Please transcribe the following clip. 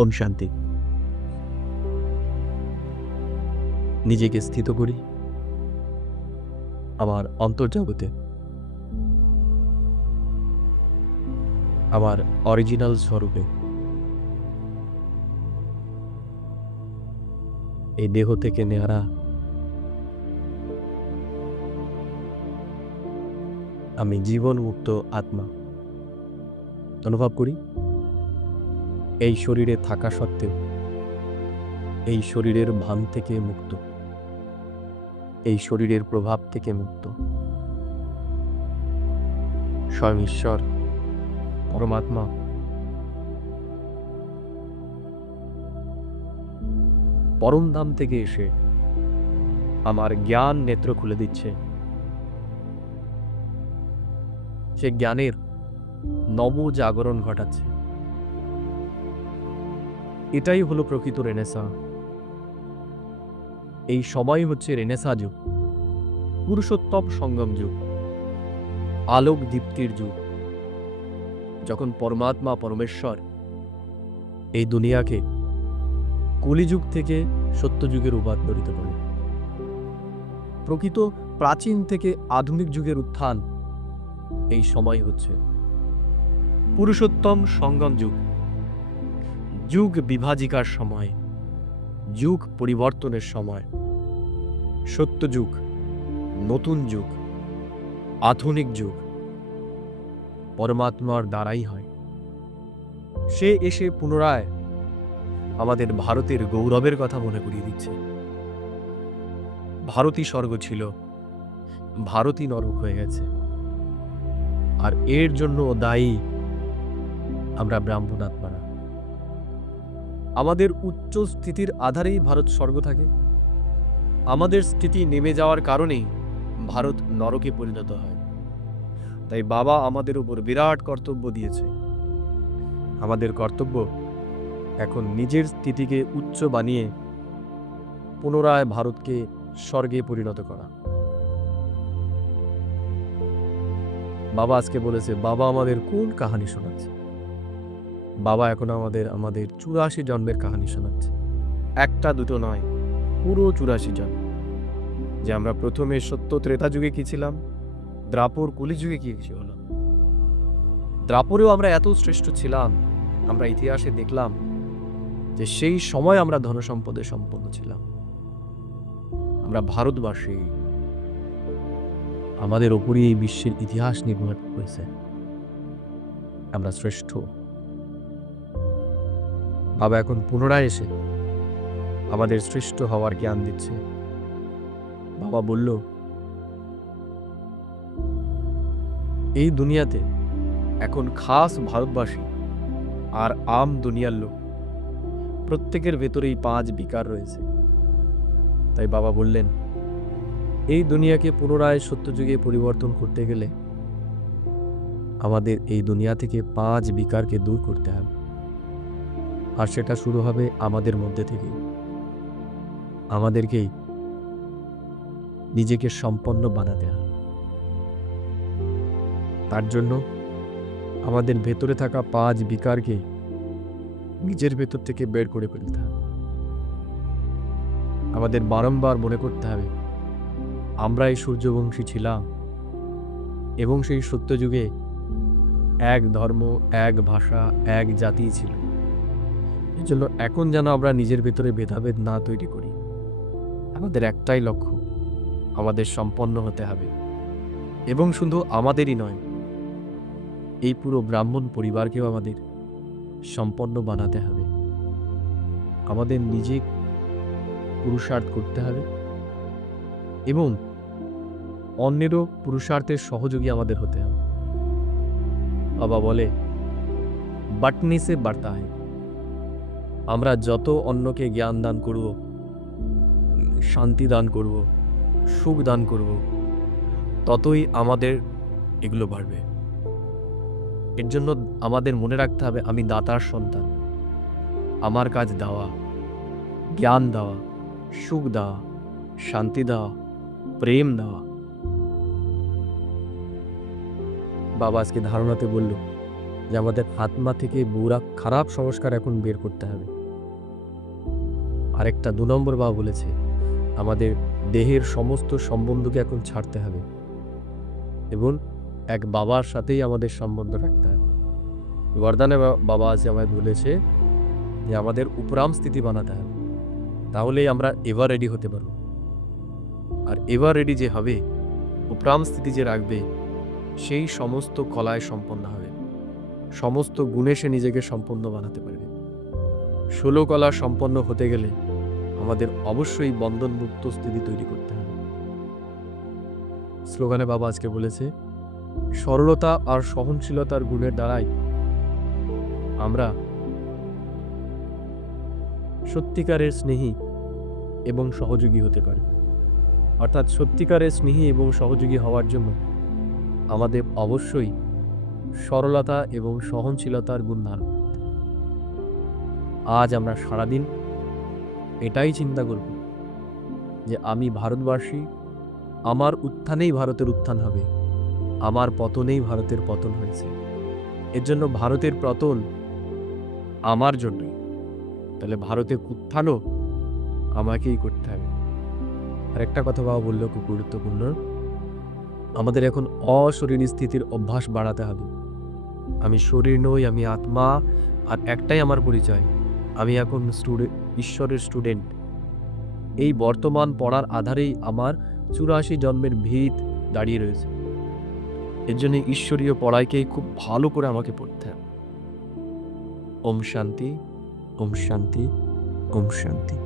ওম শান্তি। নিজেকে স্থিত করি আমার অন্তর্জগতে, আমার অরিজিনাল স্বরূপে। এই দেহ থেকে নেহারা আমি জীবন মুক্ত আত্মা অনুভব করি। এই শরীরে থাকা সত্ত্বেও এই শরীরের ভান থেকে মুক্ত, এই শরীরের প্রভাব থেকে মুক্ত। স্বয়ং ঈশ্বর পরমাত্মা পরম ধাম থেকে এসে আমার জ্ঞান নেত্র খুলে দিচ্ছে। সে জ্ঞানের নব জাগরণ ঘটাচ্ছে। এটাই হলো প্রকৃত রেনেসা। এই সময় হচ্ছে রেনেসা যুগ, পুরুষোত্তম সঙ্গম যুগ, আলোক দীপ্তির যুগ, যখন পরমাত্মা পরমেশ্বর এই দুনিয়াকে কলিযুগ থেকে সত্যযুগে রূপান্তরিত করে। প্রকৃত প্রাচীন থেকে আধুনিক যুগের উত্থান এই সময় হচ্ছে পুরুষোত্তম সঙ্গম যুগ, যুগ বিভাজিকার সময়, যুগ পরিবর্তনের সময়। সত্যযুগ, নতুন যুগ, আধুনিক যুগ পরমাত্মার দ্বারাই হয়। সে এসে পুনরায় আমাদের ভারতের গৌরবের কথা মনে করিয়ে দিচ্ছে। ভারতই স্বর্গ ছিল, ভারতই নরক হয়ে গেছে, আর এর জন্য দায়ী আমরা ব্রাহ্মণ আত্মারা। আমাদের উচ্চ স্থিতির আধারেই ভারত স্বর্গ থাকে। আমাদের স্থিতি নেমে যাওয়ার কারণেই ভারত নরকে পরিণত হয়। তাই বাবা আমাদের উপর বিরাট কর্তব্য দিয়েছে। আমাদের কর্তব্য এখন নিজের স্থিতিকে উচ্চ বানিয়ে পুনরায় ভারতকে স্বর্গে পরিণত করা। বাবা আজকে বলেছে, বাবা আমাদের কোন কাহিনী শোনাচ্ছে? বাবা এখন আমাদের 84 জন্মের কাহিনী শোনাচ্ছে। একটা দুটো নয়, পুরো 84 জন্ম। যে আমরা প্রথমে সত্য ত্রেতা যুগে কি ছিলাম, দ্রাপর কলিযুগে কি হলো। দ্রাপরেও আমরা এত শ্রেষ্ঠ ছিলাম, আমরা ইতিহাসে দেখলাম যে সেই সময় আমরা ধনসম্পদে সম্পন্ন ছিলাম। আমরা ভারতবাসী, আমাদের ওপরই এই বিশ্বের ইতিহাস নির্ভর করেছে। আমরা শ্রেষ্ঠ। বাবা এখন পুনরায় এসে আমাদের শ্রেষ্ঠ হওয়ার জ্ঞান দিচ্ছে। বাবা বলল, এই দুনিয়াতে এখন খাস ভারতবাসী আর আম দুনিয়ার লোক প্রত্যেকের ভেতরেই 5 বিকার রয়েছে। তাই বাবা বললেন, এই দুনিয়াকে পুনরায় সত্যযুগে পরিবর্তন করতে গেলে আমাদের এই দুনিয়া থেকে 5 বিকারকে দূর করতে হবে। আর সেটা শুরু হবে আমাদের মধ্যে থেকে। আমাদেরকেই নিজেকে সম্পন্ন বানাতে হবে। তার জন্য আমাদের ভেতরে থাকা 5 বিকারকে নিজের ভেতর থেকে বের করে ফেলতে হবে। আমাদের বারংবার মনে করতে হবে, আমরাই সূর্যবংশী ছিলাম এবং সেই সত্যযুগে এক ধর্ম, এক ভাষা, এক জাতি ছিল। এর জন্য এখন যেন আমরা নিজের ভেতরে ভেদাভেদ না তৈরি করি। আমাদের একটাই লক্ষ্য, আমাদের সম্পন্ন হতে হবে। এবং শুধু আমাদেরই নয়, এই পুরো ব্রাহ্মণ পরিবারকেও আমাদের সম্পন্ন বানাতে হবে। আমাদের নিজে পুরুষার্থ করতে হবে এবং অন্যেরও পুরুষার্থের সহযোগী আমাদের হতে হবে। বাবা বলে, বাটনে সে বাড়তা হয়। আমরা যত অন্যকে জ্ঞান দান করব, শান্তি দান করব, সুখ দান করব, ততই আমাদের এগুলো বাড়বে। এর জন্য আমাদের মনে রাখতে হবে, আমি দাতার সন্তান। আমার কাজ দেওয়া, জ্ঞান দেওয়া, সুখ দেওয়া, শান্তি দেওয়া, প্রেম দেওয়া। বাবা আজকে ধারণাতে বলল, যে আমাদের আত্মা থেকে বুরা খারাপ সংস্কার এখন বের করতে হবে। আরেকটা ২ নম্বর বাবা বলেছে, আমাদের দেহের সমস্ত সম্বন্ধকে এখন ছাড়তে হবে এবং এক বাবার সাথেই আমাদের সম্বন্ধ রাখতে হবে। বরদানে বাবা আজ আমায় বলেছে যে আমাদের উপরাম স্থিতি বানাতে হবে, তাহলেই আমরা এভার রেডি হতে পারব। আর এভার রেডি যে হবে, উপরাম স্থিতি যে রাখবে, সেই সমস্ত কলায় সম্পন্ন হবে, সমস্ত গুণে সে নিজেকে সম্পন্ন বানাতে পারবে। ১৬ কলা সম্পন্ন হতে গেলে আমাদের অবশ্যই বন্ধনমুক্ত স্থিতি তৈরি করতে হবে। স্লোগানে বাবা আজকে বলেছে, সরলতা আর সহনশীলতার গুণের দ্বারাই আমরা সত্যিকারের স্নেহী এবং সহযোগী হতে পারি। অর্থাৎ সত্যিকারের স্নেহী এবং সহযোগী হওয়ার জন্য আমাদের অবশ্যই সরলতা এবং সহনশীলতার গুণ ধারণ করতে হবে। আজ আমরা সারাদিন এটাই চিন্তা করব যে আমি ভারতবাসী, আমার উত্থানেই ভারতের উত্থান হবে, আমার পতনেই ভারতের পতন হয়েছে। এর জন্য ভারতের পতন আমার জন্যই, তাহলে ভারতের উত্থানও আমাকেই করতে হবে। আর একটা কথা বাবা বলল খুব গুরুত্বপূর্ণ, আমাদের এখন অশরীরী স্থিতির অভ্যাস বাড়াতে হবে। আমি শরীর নই, আমি আত্মা, আর একটাই আমার পরিচয়, আমি এখন ঈশ্বরের স্টুডেন্ট। এই বর্তমান পড়ার আধারেই আমার ৮৪ জন্মের ভিত দাঁড়িয়ে রয়েছে। এর জন্য ঈশ্বরীয় পড়াইকেই খুব ভালো করে আমাকে পড়তে হবে। ওম শান্তি, ওম শান্তি, ওম শান্তি।